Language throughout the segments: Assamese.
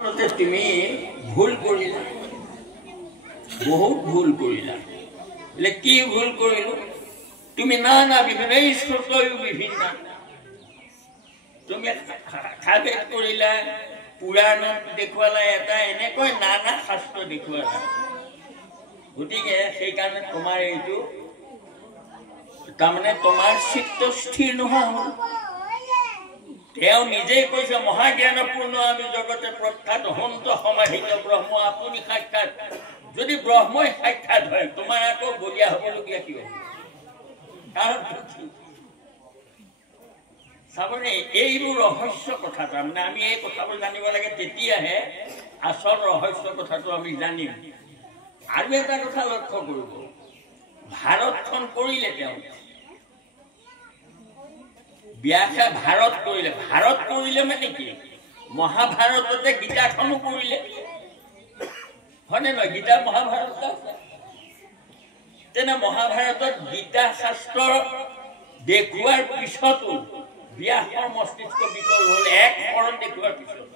তুমি ভুল কৰিলা, বহুত ভুল কৰিলা। কি ভুল কৰিলো? তুমি নানা বিভিন্ন শ্ৰোতয়ো বিভিন্ন, তুমি সাবেদ কৰিলা, পুৰাণত দেখুৱালা এটা, এনেকৈ নানা শাস্ত্ৰ দেখুৱালা। গতিকে সেইকাৰণে তোমাৰ এইটো তাৰমানে তোমাৰ চিত্ত স্থিৰ নোহোৱা হ'ল। তেওঁ নিজেই কৈছে, মহাজ্ঞানপূৰ্ণ আমি জগতে প্ৰখ্যাত হন্ত সমাহিত ব্ৰহ্ম আপুনি সাক্ষাৎ। যদি ব্ৰহ্মই সাক্ষাৎ হয়, তোমাৰ আকৌ বলীয়া হবলগীয়া কি হ'ব? কাৰণ চাবনে, এইবোৰ ৰহস্য কথা। তাৰমানে আমি এই কথাবোৰ জানিব লাগে, তেতিয়াহে আচল ৰহস্য কথাটো আমি জানিম। আৰু এটা কথা লক্ষ্য কৰিব, ভাৰতখন কৰিলে তেওঁ ব্যাখ্যা ভাৰত কৰিলে। ভাৰত কৰিলে মানে কি? মহাভাৰততে গীতাখনো কৰিলে, হয়নে নহয়? গীতা মহাভাৰত আছে। তেনে মহাভাৰতত গীতা শাস্ত্ৰ দেখুৱাৰ পিছতো ব্যাসৰ মস্তিষ্ক বিকল হল, এক শৰণ দেখুৱাৰ পিছত।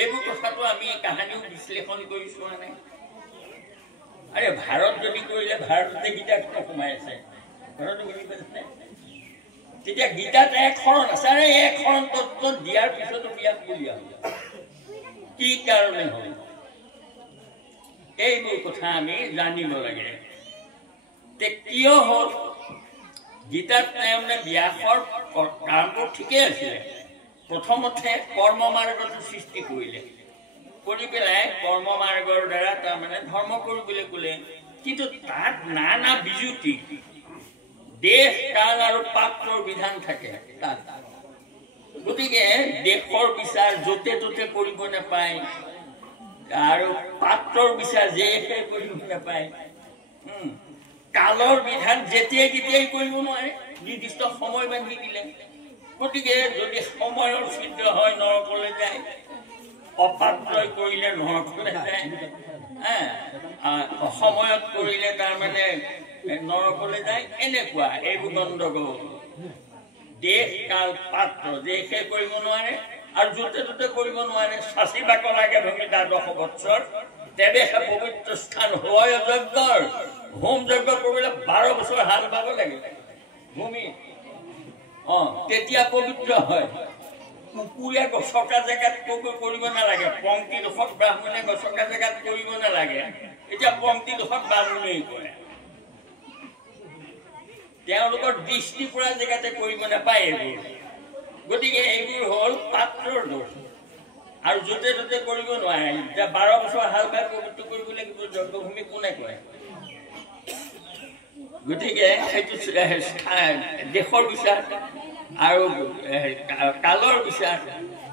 এইবোৰ কথাটো আমি কাহানিও বিশ্লেষণ কৰি চোৱা নাই। আৰে ভাৰত যদি কৰিলে, ভাৰততে গীতাখন সোমাই আছে, ঘৰতো বুজি পাইছে। তেতিয়া গীতাত এক শৰণ আছে, আৰু এক শৰণ তত্ত্ব দিয়াৰ পিছতো বিয়াত বলীয়া হ'ল। কি কাৰণে হ'ল? এইবোৰ কথা আমি জানিব লাগে। কিয় হ'ল? গীতাত তাৰমানে ব্যাসৰ কামবোৰ ঠিকেই আছিলে। প্ৰথমতে কৰ্ম মাৰ্গটো সৃষ্টি কৰিলে, কৰি পেলাই কৰ্ম মাৰ্গৰ দ্বাৰা তাৰমানে ধৰ্ম কৰিবলৈ ক'লে। কিন্তু তাত নানা বিজুতি, দেশ কাল আৰু পাত্ৰৰ বিধান থাকে তাত। গতিকে দেশৰ বিচাৰ য'তে ত'তে কৰিব নাপায়, আৰু পাত্ৰৰ বিচাৰ যে কৰিব নাপায়। কালৰ বিধান যেতিয়াই তেতিয়াই কৰিব নোৱাৰে, নিৰ্দিষ্ট সময় বান্ধি দিলে। গতিকে যদি সময়ৰ ছিদ্ৰ হয়, নৰকলৈ যায়। অপাত্ৰই কৰিলে নৰকলৈ যায়, সময়ত কৰিলে তাৰমানে নৰকলৈ যায়। এনেকুৱা এইবোৰ গণ্ডগোল। দেশ কাল পাত্ৰ দেশে কৰিব নোৱাৰে, আৰু য'তে ত'তে কৰিব নোৱাৰে। চাচি বাক লাগে ভূমি ১২ বৎসৰ, তেৱেহে পবিত্ৰ স্থান হয় যজ্ঞৰ। হোম যজ্ঞ কৰিবলৈ ১২ বছৰ হাল বাব লাগে ভূমি, তেতিয়া পবিত্ৰ হয়। কুকুৰে গছকা জেগাত কৰিব নালাগে, পংক্তি দুখত ব্ৰাহ্মণে গছকা জেগাত কৰিব নালাগে, এতিয়া পংক্তি দুখত ব্ৰাহ্মণেই কৰে। তেওঁলোকৰ দৃষ্টি পৰা জেগাতে কৰিব নাপায় এইবোৰ। গতিকে এইবোৰ হ'ল পাত্ৰৰ দোষ, আৰু য'তে ত'তে কৰিব নোৱাৰে। এতিয়া ১২ বছৰ হাল বাই পবিত্ৰ কৰিব লাগিব যজ্ঞভূমি, কোনে কয়? গতিকে সেইটো দেশৰ বিচাৰ আৰু কালৰ বিচাৰ,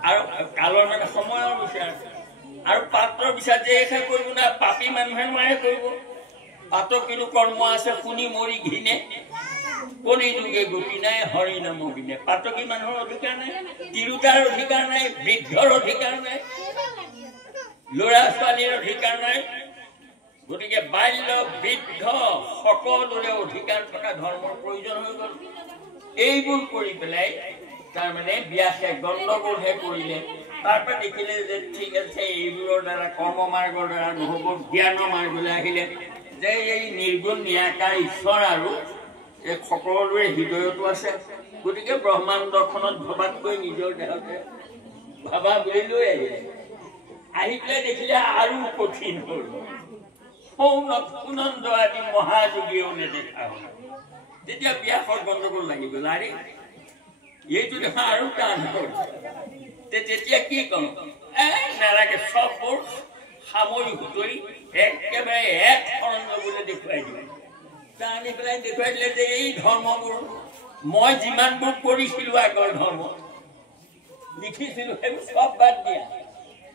আৰু কালৰ মানে সময়ৰ বিচাৰ, আৰু পাত্ৰৰ বিচাৰ যে কৰিব নাই। পাপী মানুহে নোৱাৰে কৰিব। পাতৰ কিন্তু কৰ্ম আছে, শুনি মৰি ঘিনে, কলি যুগে গতি নাই, হৰি নাম বিনে। পাতকী মানুহৰ অধিকাৰ নাই, তিৰোতাৰ অধিকাৰ নাই, বৃদ্ধৰ অধিকাৰ নাই, ল'ৰা ছোৱালীৰ অধিকাৰ নাই। গতিকে বাল্য বৃদ্ধ সকলোৰে অধিকাৰ থকা ধৰ্মৰ প্ৰয়োজন হৈ গ'ল। এইবোৰ কৰি পেলাই তাৰমানে ব্যাসে গণ্ডগোলহে কৰিলে। তাৰপৰা দেখিলে যে ঠিক আছে, এইবোৰৰ দ্বাৰা কৰ্ম মাৰ্গৰ দ্বাৰা নহ'ব, জ্ঞানৰ মাৰ্গলৈ আহিলে যে এই নিৰ্গুণ নিৰাকাৰ ঈশ্বৰ আৰু এই সকলোৰে হৃদয়তো আছে। গতিকে ব্ৰহ্মাণ্ডখনত ভবাতকৈ নিজৰ দেহতে ভাবা বুলি লৈ আহিলে। আহি পেলাই দেখিলে আৰু কঠিন হ'ল। সৌনক সুনন্দ আদি মহাযোগীও নেদেখা হ'ল। তেতিয়া ব্যাসৰ গণ্ডগোল লাগি গ'ল, আৰে এইটো দেখা আৰু টান হ'ল। তেতিয়া কি কম? নালাগে, চববোৰ সামৰি সুতৰি একেবাৰে এক শৰণ ল'বলৈ দেখুৱাই দিলে। আনি পেলাই দেখুৱাই দিলে যে এই ধৰ্মবোৰ মই যিমানবোৰ কৰিছিলো, আগৰ ধৰ্ম লিখিছিলো, সেইবোৰ চব বাদ দিয়া।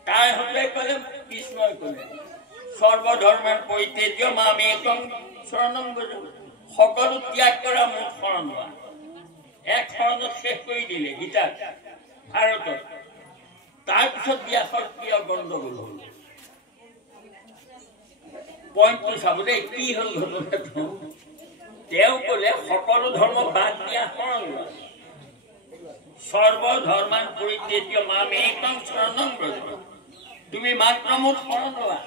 তাৰ হতে ক'লে, কৃষ্ণই ক'লে, সৰ্বধৰ্মৰ পৰিত্যাজ্য মাম একং শৰণং ব্ৰজ। সকলো ত্যাগ কৰা, মোক শৰণ লোৱা। এক শৰণত শেষ কৰি দিলে গীতাত, ভাৰতত। তাৰপিছত ব্যাসৰ কিয় গণ্ডগোল হ'ল? পইণ্টটো চাব দেই, কি হ'ল ঘটনাটো। তেওঁ ক'লে সকলো ধৰ্ম বাদ দিয়া শৰণ লোৱা। সৰ্বধৰ্মান পৰিত্যজ্য মামেকং শৰণং ব্ৰজ। তুমি মাত্ৰ মোৰ শৰণ লোৱা।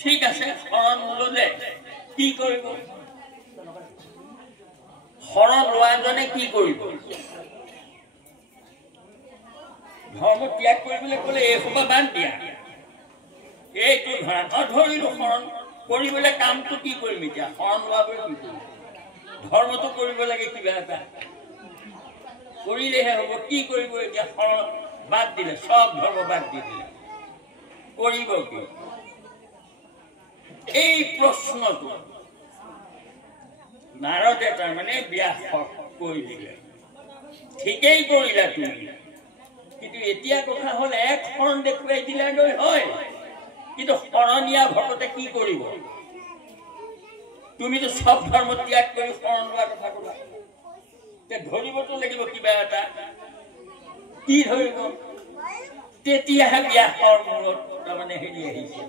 ঠিক আছে, শৰণ ললে কি কৰিব? শৰণ লোৱাজনে কি কৰিব? ধৰ্ম ত্যাগ কৰিবলৈ ক'লে এইসোপা বাদ দিয়া, এইটো ধৰা ধৰিলো শৰণ কৰিবলৈ। কামটো কি কৰিম এতিয়া? শৰণ লোৱাকৈ কি কৰিম? ধৰ্মটো কৰিব লাগে, কিবা এটা কৰিলেহে হ'ব। কি কৰিব এতিয়া? শৰণ বাদ দিলে, সব ধৰ্ম বাদ দি দিলে, কৰিব কি? এই প্ৰশ্নটো নাৰদে তাৰমানে ব্যাসক কৈ দিলে। ঠিকেই কৰিলা তুমি, কিন্তু এতিয়া কথা হ'ল এক শৰণ দেখুৱাই দিলাগৈ হয়, কিন্তু শৰণীয়া ভকতে কি কৰিব? তুমিতো সব ধৰ্ম ত্যাগ কৰি শৰণ লোৱা কথা ক'লা, ধৰিবতো লাগিব কিবা এটা। কি ধৰিব? তেতিয়াহে ব্যাসৰ মূৰত তাৰমানে হেৰি আহিছে,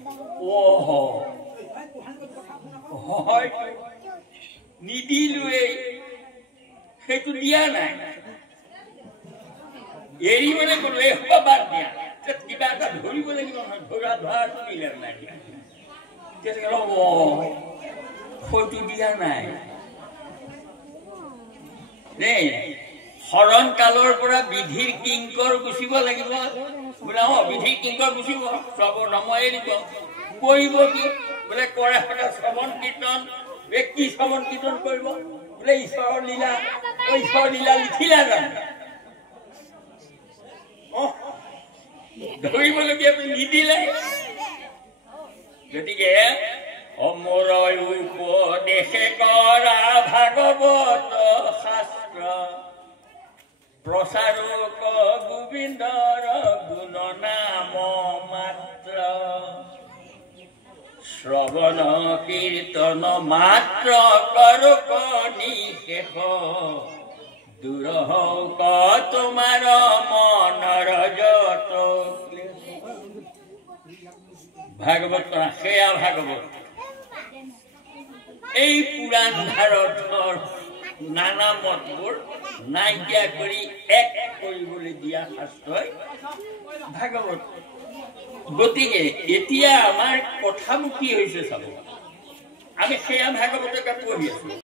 হয়তো নিদিলোৱেই, সেইটো দিয়া নাই, এৰিবলৈ ক'লো এই বাদ দিয়া, কিবা এটা ধৰিব লাগিব নহয়। ধৰাটো দিলে নাই, হয়তো দিয়া নাই দেই। শৰণ কালৰ পৰা বিধিৰ কিংকৰ গুচিব লাগিব বোলে। বিধিৰ কিংকৰ গুচিব, শ্ৰৱণ নাম এৰিব। কৰিব কি বোলে? কৰে সদায় শ্ৰৱণ কীৰ্তন। কি শ্ৰৱণ কীৰ্তন কৰিব বোলে? ঈশ্বৰৰ লীলা। ঈশ্বৰৰ লীলা লিখিলা জানো? ধৰিবলগীয়া নিদিলে। গতিকে অমৰ উপদেশে কৰা ভাগৱত শাস্ত্ৰ, প্ৰচাৰক গোবিন্দৰ গুণ নাম মাত্ৰ, শ্ৰৱণ কীৰ্তন মাত্ৰ কৰক নিশেষ, দূৰ হওক তোমাৰ মনৰ যত। ভাগৱত সেয়া ভাগৱত। এই পুৰাণ ভাৰতৰ নানা মতবোৰ নাইকিয়া কৰি এক কৰিবলৈ দিয়া শাস্ত্ৰই ভাগৱত। গতিকে এতিয়া আমাৰ কথাবোৰ কি হৈছে চাব, আমি সেয়া ভাগৱতকে পঢ়ি আছো।